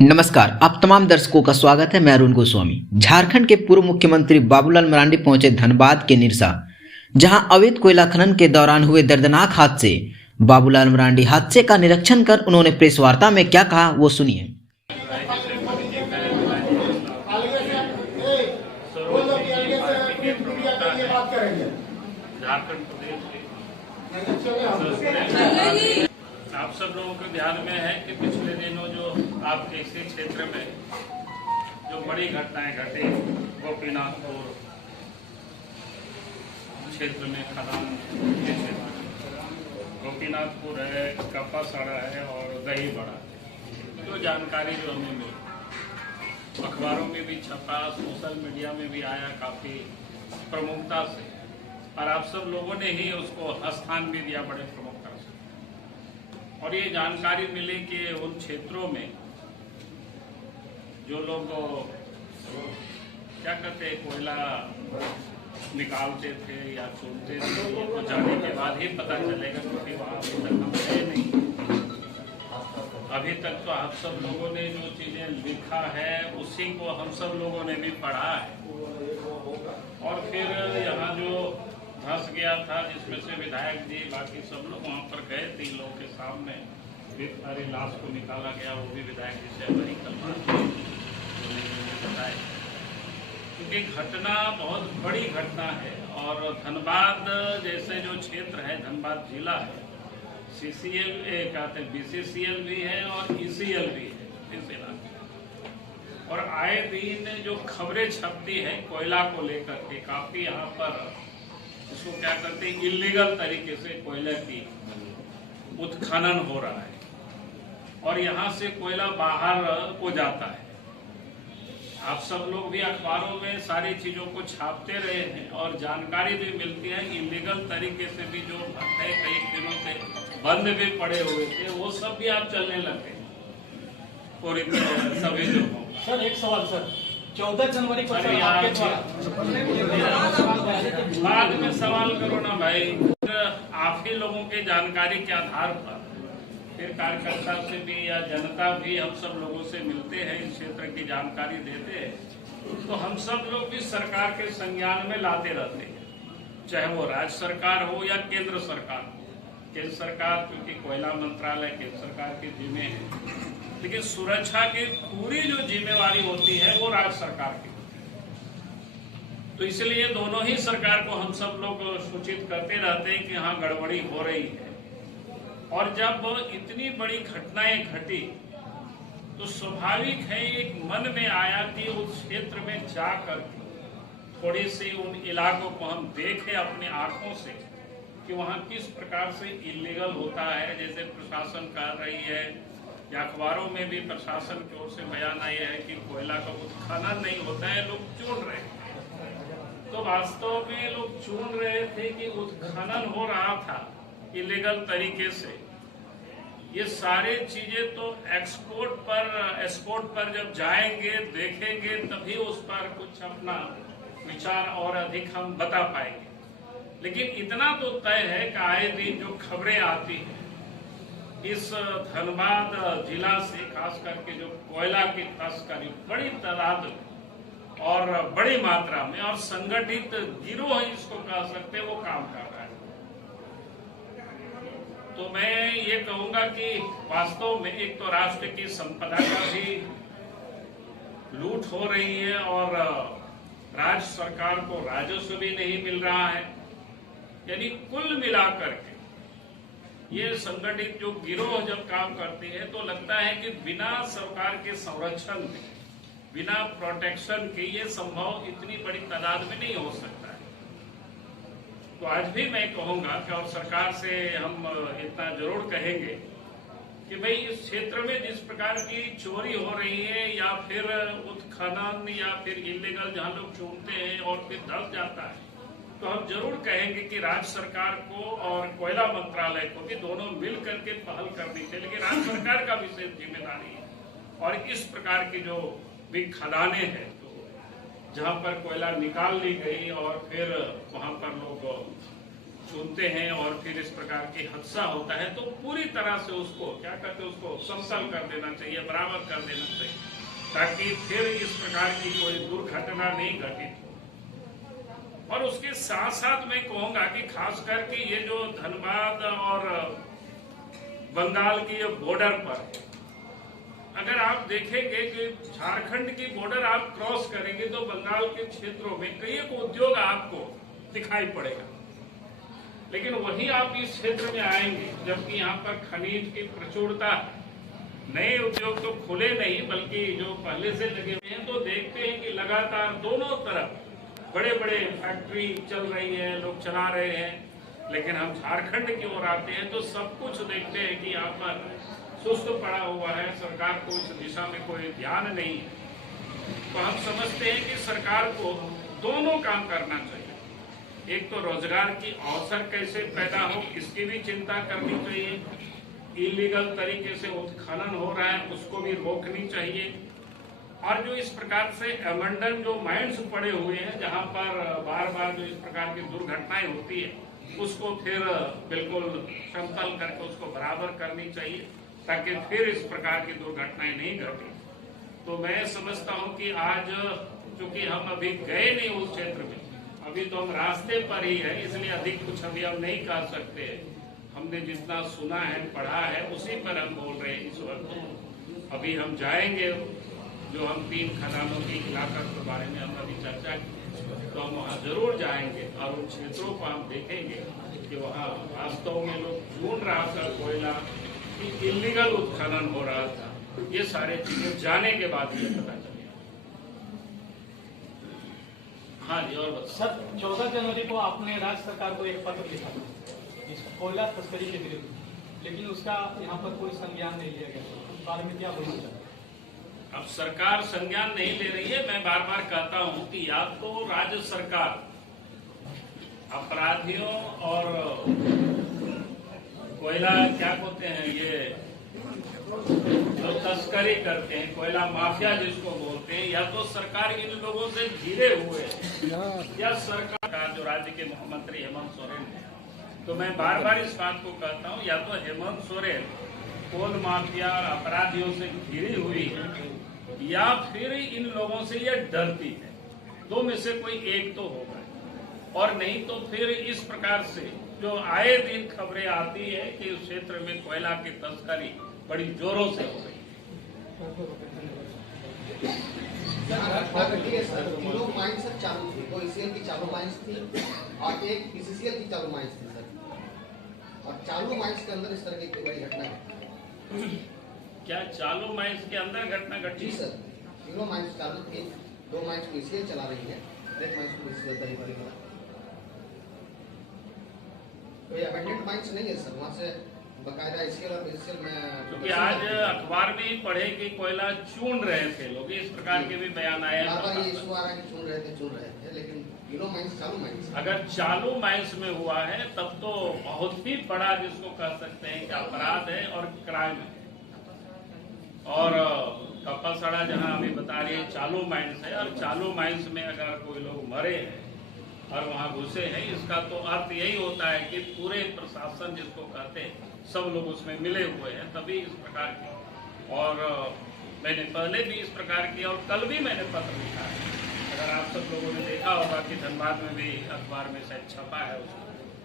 नमस्कार, आप तमाम दर्शकों का स्वागत है। मैं अरुण गोस्वामी। झारखंड के पूर्व मुख्यमंत्री बाबूलाल मरांडी पहुंचे धनबाद के निरसा, जहां अवैध कोयला खनन के दौरान हुए दर्दनाक हादसे। बाबूलाल मरांडी हादसे का निरीक्षण कर उन्होंने प्रेस वार्ता में क्या कहा, वो सुनिए। झारखंड प्रदेश आप सब लोगों के ध्यान में है कि पिछले दिनों जो आपके इसी क्षेत्र में जो बड़ी घटनाएं घटी, गोपीनाथपुर क्षेत्र में, खदान के क्षेत्र में गोपीनाथपुर है, कप्पासाड़ा है और दही बड़ा, जो जानकारी जो हमें मिली, अखबारों में भी छपा, सोशल मीडिया में भी आया काफ़ी प्रमुखता से, और आप सब लोगों ने ही उसको स्थान भी दिया बड़े प्रमुखता से। और ये जानकारी मिली कि उन क्षेत्रों में जो लोग क्या कहते हैं, कोयला निकालते थे या चुनते थे, तो जाने के बाद ही पता चलेगा, क्योंकि वहाँ अभी तक हम गए नहीं। अभी तक तो आप सब लोगों ने जो चीज़ें लिखा है उसी को हम सब लोगों ने भी पढ़ा है। और फिर यहाँ जो धंस गया था, जिसमें से विधायक जी बाकी सब लोग वहाँ पर गए थे, लोगों के सामने सारी लाश को निकाला गया, वो भी विधायक जी से हमारी कल बताए, क्योंकि घटना बहुत बड़ी घटना है। और धनबाद जैसे जो क्षेत्र है, धनबाद जिला है, CCL कहते हैं, BCCL भी है और ECL भी है इस इलाके। और आए दिन जो खबरें छपती है कोयला को लेकर के, काफी यहाँ पर इसको क्या करते हैं, इलीगल तरीके से कोयले की उत्खनन हो रहा है और यहाँ से कोयला बाहर को जाता है। आप सब लोग भी अखबारों में सारी चीजों को छापते रहे हैं और जानकारी भी मिलती है। इलीगल तरीके से भी जो भट्टे कई दिनों से बंद भी पड़े हुए थे, वो सब भी आप चलने लगे पूरी सभी जो सर। एक सवाल सर, 14 जनवरी को सर आपके द्वारा बाद में सवाल करो ना भाई। आप ही लोगों के जानकारी के आधार पर फिर कार्यकर्ता से भी या जनता भी हम सब लोगों से मिलते हैं, इस क्षेत्र की जानकारी देते हैं, तो हम सब लोग भी सरकार के संज्ञान में लाते रहते हैं, चाहे वो राज्य सरकार हो या केंद्र सरकार हो। केंद्र सरकार क्योंकि कोयला मंत्रालय केंद्र सरकार के जिम्मे है, लेकिन सुरक्षा की पूरी जो जिम्मेवारी होती है वो राज्य सरकार की होती है। तो इसलिए दोनों ही सरकार को हम सब लोग सूचित करते रहते हैं कि हाँ गड़बड़ी हो रही है। और जब इतनी बड़ी घटनाएं घटी तो स्वाभाविक है एक मन में आया कि उस क्षेत्र में जाकर थोड़ी सी उन इलाकों को हम देखें अपने आंखों से कि वहाँ किस प्रकार से इलीगल होता है। जैसे प्रशासन कर रही है या अखबारों में भी प्रशासन की ओर से बयान आया है कि कोयला का उत्खनन नहीं होता है, लोग चुन रहे हैं। तो वास्तव में लोग चुन रहे थे कि उत्खनन हो रहा था इलीगल तरीके से। ये सारे चीजें तो एक्सपोर्ट पर जब जाएंगे, देखेंगे, तभी उस पर कुछ अपना विचार और अधिक हम बता पाएंगे। लेकिन इतना तो तय है कि आए दिन जो खबरें आती हैं इस धनबाद जिला से, खास करके जो कोयला की तस्करी बड़ी तादाद में और बड़ी मात्रा में और संगठित गिरोह इसको कह सकते हैं, वो काम कर रहा है। तो मैं ये कहूंगा कि वास्तव में एक तो राष्ट्र की संपदा का भी लूट हो रही है और राज्य सरकार को राजस्व भी नहीं मिल रहा है। यानी कुल मिलाकर के ये संगठित जो गिरोह जब काम करती है तो लगता है कि बिना सरकार के संरक्षण के, बिना प्रोटेक्शन के ये संभव इतनी बड़ी तादाद में नहीं हो सकता है। तो आज भी मैं कहूंगा कि और सरकार से हम इतना जरूर कहेंगे कि भाई इस क्षेत्र में जिस प्रकार की चोरी हो रही है या फिर उत्खनन या फिर इलीगल जहां लोग चूमते हैं और फिर धस जाता है, तो हम जरूर कहेंगे कि राज्य सरकार को और कोयला मंत्रालय को भी दोनों मिल करके पहल करनी चाहिए। लेकिन राज्य सरकार का विशेष जिम्मेदारी है। और इस प्रकार की जो भी खदानें हैं तो जहां पर कोयला निकाल ली गई और फिर वहां पर लोग चुनते हैं और फिर इस प्रकार की हादसा होता है तो पूरी तरह से उसको क्या कहते हैं, उसको समतल कर देना चाहिए, बराबर कर देना चाहिए, ताकि फिर इस प्रकार की कोई दुर्घटना नहीं घटित हो। और उसके साथ साथ मैं कहूंगा कि खास करके ये जो धनबाद और बंगाल की बॉर्डर पर अगर आप देखेंगे कि झारखंड की बॉर्डर आप क्रॉस करेंगे तो बंगाल के क्षेत्रों में कई एक उद्योग आपको दिखाई पड़ेगा, लेकिन वही आप इस क्षेत्र में आएंगे जबकि यहाँ पर खनिज की प्रचुरता है, नए उद्योग तो खुले नहीं बल्कि जो पहले से लगे हुए हैं, तो देखते हैं कि लगातार दोनों तरफ बड़े बड़े फैक्ट्री चल रही है, लोग चला रहे हैं। लेकिन हम झारखंड की ओर आते हैं तो सब कुछ देखते हैं कि यहाँ पर सुस्त पड़ा हुआ है, सरकार को इस दिशा में कोई ध्यान नहीं है। तो हम समझते हैं कि सरकार को दोनों काम करना चाहिए, एक तो रोजगार की अवसर कैसे पैदा हो इसकी भी चिंता करनी चाहिए, इलीगल तरीके से उत्खनन हो रहा है उसको भी रोकनी चाहिए, और जो इस प्रकार से अबंडन जो माइंस पड़े हुए हैं जहां पर बार बार जो इस प्रकार की दुर्घटनाएं होती है उसको फिर बिल्कुल समतल करके उसको बराबर करनी चाहिए ताकि फिर इस प्रकार की दुर्घटनाएं नहीं घटे। तो मैं समझता हूं कि आज चूंकि हम अभी गए नहीं उस क्षेत्र में, अभी तो हम रास्ते पर ही है, इसलिए अधिक कुछ अभी हम नहीं कह सकते। हमने जितना सुना है पढ़ा है उसी पर हम बोल रहे हैं इस वक्त। अभी हम जाएंगे, जो हम 3 खदानों की इलाका के बारे में हम अभी चर्चा की, तो हम वहाँ जरूर जाएंगे और उन क्षेत्रों को हम देखेंगे कि वहाँ वास्तव में लोग ढूंढ रहा था कोयला कि इलीगल उत्खनन हो रहा था, ये सारे चीजें जाने के बाद ये पता चलेगा। हाँ जी, और सर 14 जनवरी को आपने राज्य सरकार को एक पत्र लिखा था जिसको कोयला तस्करी के विरुद्ध, लेकिन उसका यहाँ पर कोई संज्ञान नहीं लिया गया, बारे में क्या बोलना चाहते हैं? अब सरकार संज्ञान नहीं ले रही है। मैं बार बार कहता हूं कि या तो राज्य सरकार अपराधियों और कोयला क्या कहते हैं ये जो तस्करी करते हैं, कोयला माफिया जिसको बोलते हैं, या तो सरकार इन लोगों से घिरे हुए या सरकार का जो राज्य के मुख्यमंत्री हेमंत सोरेन है, तो मैं बार बार इस बात को कहता हूं या तो हेमंत सोरेन कोल माफिया अपराधियों से घिरी हुई है या फिर इन लोगों से ये डरती है, दो में से कोई एक तो होगा। और नहीं तो फिर इस प्रकार से जो आए दिन खबरें आती है कि उस क्षेत्र में कोयला की तस्करी बड़ी जोरों से हो रही है। तीनों माइंस सर चालू थी, दो ईसीएल की चालू माइंस थी और एक पीसीसीएल की चालू माइंस थी सर, और चालू माइंस के अंदर इस तरह की कोई बड़ी घटना घटी। क्या चालू माइंस के अंदर घटना घटी? जी सर, तीनों माइंस चालू थी, 2 माइंस पीसीसीएल चला रही है, एक माइंस पीसीसीएल दही बड़ी कोई अबेंडेंट माइंस नहीं है सर, वहाँ से बकायदा ईसीएल और पीसीसीएल में। क्योंकि आज अखबार में ही पढ़े कि कोयला चून रहे थे लोग, इस प्रकार के भी बयान आए बार ये इशू आ रहा है कि चुन रहे थे, लेकिन तीनों माइंस चालू माइंस। अगर चालू माइंस में हुआ है तब तो बहुत ही बड़ा जिसको कह सकते हैं कि अपराध है और क्राइम है। और कप्पासड़ा जहां अभी बता रही है चालू माइंस है, और चालू माइंस में अगर कोई लोग मरे हैं और वहां घुसे हैं, इसका तो अर्थ यही होता है कि पूरे प्रशासन जिसको कहते हैं सब लोग उसमें मिले हुए हैं, तभी इस प्रकार की। और मैंने पहले भी इस प्रकार की और कल भी मैंने पत्र लिखा है, अगर आप सब लोगों ने देखा होगा कि धनबाद में भी अखबार में शायद छपा है उसको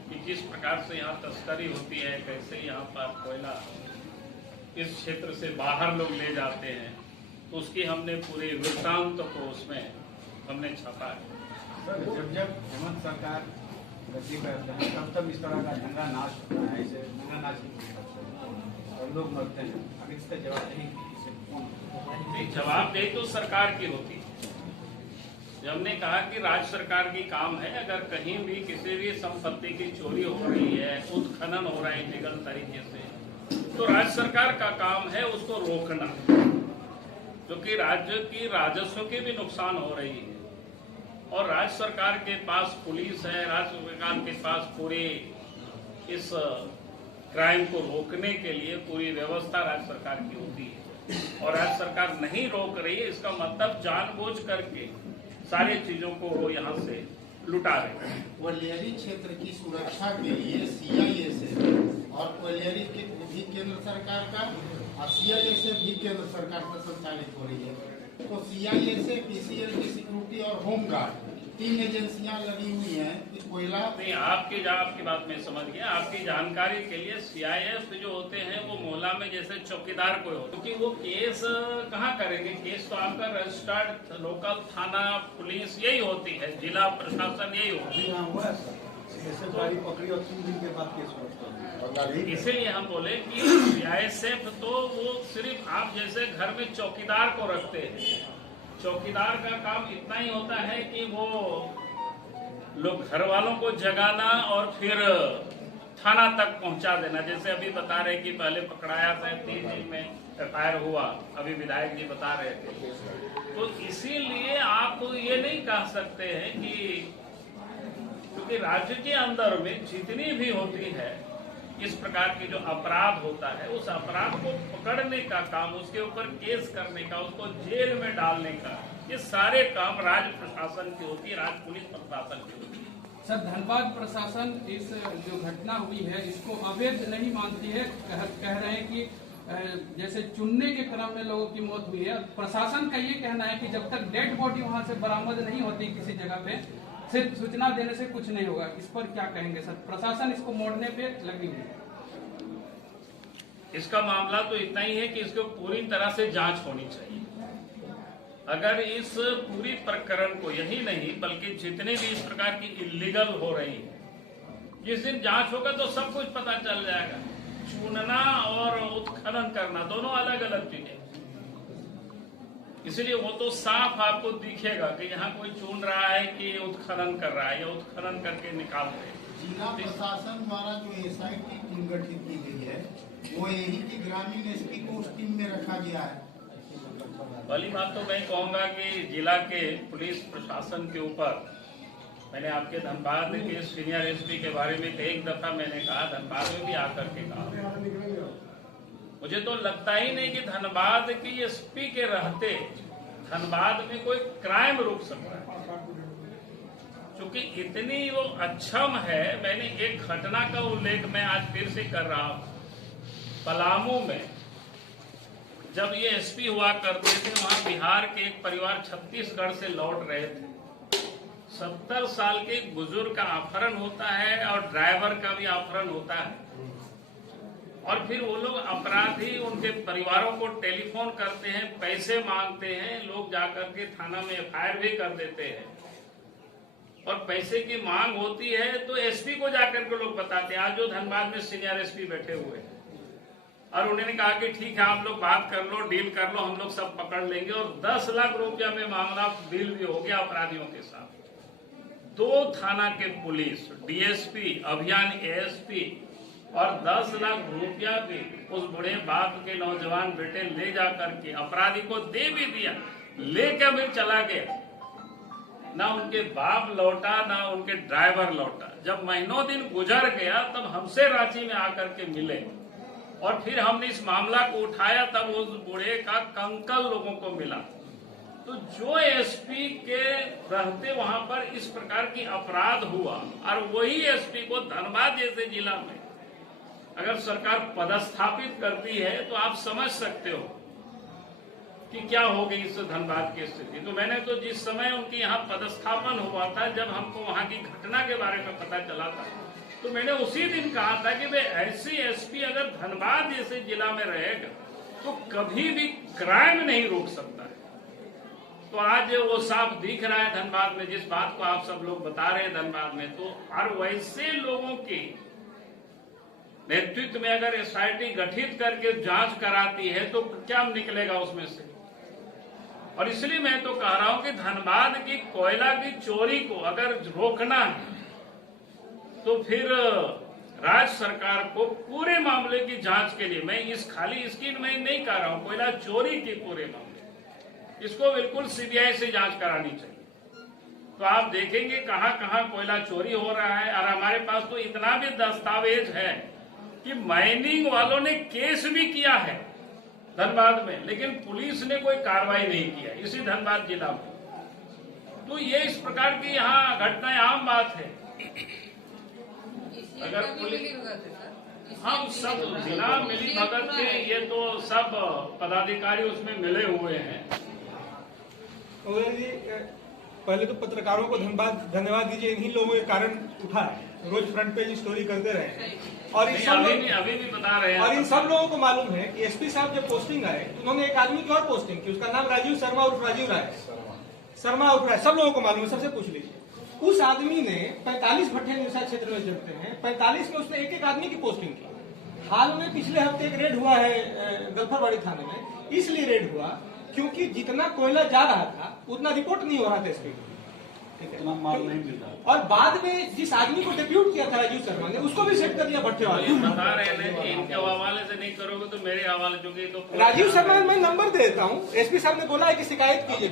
कि किस प्रकार से यहाँ तस्करी होती है, कैसे यहाँ पर कोयला इस क्षेत्र से बाहर लोग ले जाते हैं, तो उसकी हमने पूरे वृत्तांत को उसमें हमने छपा है। जब हेमंत सरकार गति करते हैं तब इस तरह का नंगा नाश होता है, इसे नंगा नाश और लोग मरते हैं। अब इसका जवाबदेही तो सरकार की होती है। हमने कहा कि राज्य सरकार की काम है, अगर कहीं भी किसी भी संपत्ति की चोरी हो रही है, उत्खनन हो रहा है इलीगल तरीके से, तो राज्य सरकार का काम है उसको रोकना, क्योंकि राज्य की राजस्व की भी नुकसान हो रही है। और राज्य सरकार के पास पुलिस है, राज्य सरकार के पास पूरी इस क्राइम को रोकने के लिए पूरी व्यवस्था राज्य सरकार की होती है, और राज्य सरकार नहीं रोक रही है, इसका मतलब जानबूझ करके सारी चीजों को यहाँ से लुटा रहे हैं। कोयलियरी क्षेत्र की सुरक्षा के लिए CISF और कोयलियरी भी केंद्र सरकार का और CISF भी केंद्र सरकार से संचालित हो रही है। तो CISF, PCL की सिक्योरिटी और होमगार्ड 3 एजेंसियां लगी हुई हैं कि कोयला नहीं, आपकी बात मैं समझ गया। आपकी जानकारी के लिए CIF जो होते हैं वो मोहल्ला में जैसे चौकीदार कोई हो, क्योंकि वो केस कहाँ करेंगे? केस तो आपका रजिस्टर्ड लोकल थाना पुलिस यही होती है, जिला प्रशासन यही होती है। यहाँ हुआ है सर, ऐसे गाड़ी पकड़ी और 3 दिन के बाद केस होता है। इसीलिए हम बोले कि CISF तो वो सिर्फ आप जैसे घर में चौकीदार को रखते हैं। चौकीदार का काम इतना ही होता है कि वो लोग घर वालों को जगाना और फिर थाना तक पहुंचा देना। जैसे अभी बता रहे कि पहले पकड़ाया था, 3 दिन में FIR हुआ, अभी विधायक जी बता रहे थे। तो इसीलिए आप ये नहीं कह सकते हैं कि, क्योंकि राज्य के अंदर में जितनी भी होती है इस प्रकार की जो अपराध होता है, उस अपराध को पकड़ने का काम, उसके ऊपर केस करने का, उसको जेल में डालने का, ये सारे काम राज्य प्रशासन की होती है, राज्य पुलिस प्रशासन की होती है। सर, धनबाद प्रशासन इस जो घटना हुई है इसको अवैध नहीं मानती है। कह रहे हैं कि जैसे चुनने के क्रम में लोगों की मौत हुई है। प्रशासन का ये कहना है कि जब तक डेड बॉडी वहां से बरामद नहीं होती किसी जगह पे, सिर्फ सूचना देने से कुछ नहीं होगा। इस पर क्या कहेंगे सर? प्रशासन इसको मोड़ने पे लगी हुई है। इसका मामला तो इतना ही है कि इसको पूरी तरह से जांच होनी चाहिए। अगर इस पूरी प्रकरण को, यही नहीं बल्कि जितने भी इस प्रकार की इलीगल हो रही है, जिस दिन जांच होगा तो सब कुछ पता चल जाएगा। चुनना और उत्खनन करना दोनों अलग अलग चीजें, इसलिए वो तो साफ आपको दिखेगा कि यहाँ कोई चुन रहा है कि उत्खनन कर रहा है या उत्खनन करके निकाल रहे हैं। जिला प्रशासन द्वारा जो SIT टीम गठित की गई है, वो यही कि ग्रामीण SP को उस टीम में रखा गया है। पहली बात तो मैं कहूंगा कि जिला के पुलिस प्रशासन के ऊपर, मैंने आपके धनबाद के सीनियर SP के बारे में एक दफा मैंने कहा, धनबाद में भी आकर के कहा, मुझे तो लगता ही नहीं कि धनबाद की SP के रहते धनबाद में कोई क्राइम रुक सकता है, क्योंकि इतनी वो अक्षम है। मैंने एक घटना का उल्लेख मैं आज फिर से कर रहा हूं। पलामू में जब ये SP हुआ करते थे, वहां बिहार के एक परिवार छत्तीसगढ़ से लौट रहे थे। 70 साल के एक बुजुर्ग का अपहरण होता है और ड्राइवर का भी अपहरण होता है, और फिर वो लोग अपराधी उनके परिवारों को टेलीफोन करते हैं, पैसे मांगते हैं, लोग जाकर के थाना में FIR भी कर देते हैं, और पैसे की मांग होती है तो SP को जाकर के लोग बताते हैं। आज जो धनबाद में सीनियर SP बैठे हुए हैं, और उन्होंने कहा कि ठीक है आप लोग बात कर लो, डील कर लो, हम लोग सब पकड़ लेंगे, और 10 लाख रुपया में मामला डील भी हो गया अपराधियों के साथ। 2 थाना के पुलिस, DSP, अभियान ASP और 10 लाख रुपया भी उस बूढ़े बाप के नौजवान बेटे ले जाकर के अपराधी को दे भी दिया, लेकर भी चला गया। ना उनके बाप लौटा, ना उनके ड्राइवर लौटा। जब महीनों दिन गुजर गया तब हमसे रांची में आकर के मिले, और फिर हमने इस मामला को उठाया, तब उस बूढ़े का कंकाल लोगों को मिला। तो जो SP के रहते वहां पर इस प्रकार की अपराध हुआ, और वही SP को धनबाद जैसे जिला में अगर सरकार पदस्थापित करती है, तो आप समझ सकते हो कि क्या होगी इस धनबाद की स्थिति। तो मैंने तो जिस समय उनकी यहाँ पदस्थापन हुआ था, जब हमको वहां की घटना के बारे में पता चला था, तो मैंने उसी दिन कहा था कि वे ऐसी SP अगर धनबाद जैसे जिला में रहेगा तो कभी भी क्राइम नहीं रोक सकता है। तो आज वो साफ दिख रहा है धनबाद में, जिस बात को आप सब लोग बता रहे हैं धनबाद में। तो और वैसे लोगों की नेतृत्व में अगर SIT गठित करके जांच कराती है तो क्या निकलेगा उसमें से। और इसलिए मैं तो कह रहा हूं कि धनबाद की कोयला की चोरी को अगर रोकना है तो फिर राज्य सरकार को पूरे मामले की जांच के लिए, मैं इस खाली इसकी मैं नहीं कह रहा हूं, कोयला चोरी की पूरे मामले, इसको बिल्कुल CBI से जांच करानी चाहिए। तो आप देखेंगे कहां कहां कोयला चोरी हो रहा है। और हमारे पास तो इतना भी दस्तावेज है कि माइनिंग वालों ने केस भी किया है धनबाद में, लेकिन पुलिस ने कोई कार्रवाई नहीं किया इसी धनबाद जिला में। तो ये इस प्रकार की यहाँ घटनाएं आम बात है। अगर पुलिस हम सब बिना मिली भगत के, ये तो सब पदाधिकारी उसमें मिले हुए हैं। ओवैसी जी, पहले तो पत्रकारों को धन्यवाद दीजिए, इन्हीं लोगों के कारण उठा है, रोज फ्रंट पेज स्टोरी करते रहे और इन सब अभी भी बता रहे हैं। और इन सब लोगों को मालूम है कि एसपी साहब जब पोस्टिंग आए तो उन्होंने एक आदमी की और पोस्टिंग की, उसका नाम राजीव शर्मा उर्फ राजीव राय, शर्मा उर्फ राय, सब लोगों को मालूम है, सबसे पूछ लीजिए। उस आदमी ने 45 भट्टे निशा क्षेत्र में जगते हैं, 45 में उसने एक आदमी की पोस्टिंग की। हाल में पिछले हफ्ते एक रेड हुआ है गल्फरबाड़ी थाने में, इसलिए रेड हुआ क्योंकि जितना कोयला जा रहा था उतना रिपोर्ट नहीं हो रहा था एसपी को, ठीक है, माल नहीं मिल रहा। और बाद में जिस आदमी को डिप्यूट किया था राजीव शर्मा ने, उसको भी सेट कर दिया भट्टे वाले। बता रहे हैं कि इनके हवाले से नहीं करोगे तो मेरे हवाले, चूंकि तो राजीव शर्मा मैं नंबर दे देता हूँ, एसपी साहब ने बोला है कि शिकायत कीजिए।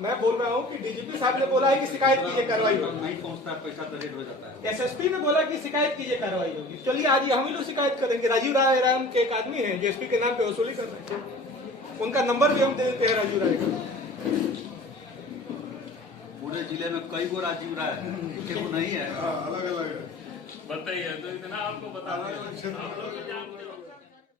मैं बोल रहा हूँ कि डीजीपी साहब ने बोला है कि शिकायत कीजिए, कार्रवाई होगी। नहीं पहुंचता पैसा तो रेड हो जाता है। एसएसपी ने बोला कि शिकायत कीजिए, कार्रवाई होगी। चलिए आज हम ही लोग शिकायत करेंगे। राजीव राय राम के एक आदमी है जो एसपी के नाम पे वसूली कर रहे हैं, उनका नंबर भी हम दे देते हैं राजीव राय का। पूरे जिले में कई गो राजीव राय है, वो नहीं है, अलग अलग है। बताइए, तो इतना आपको बता दें।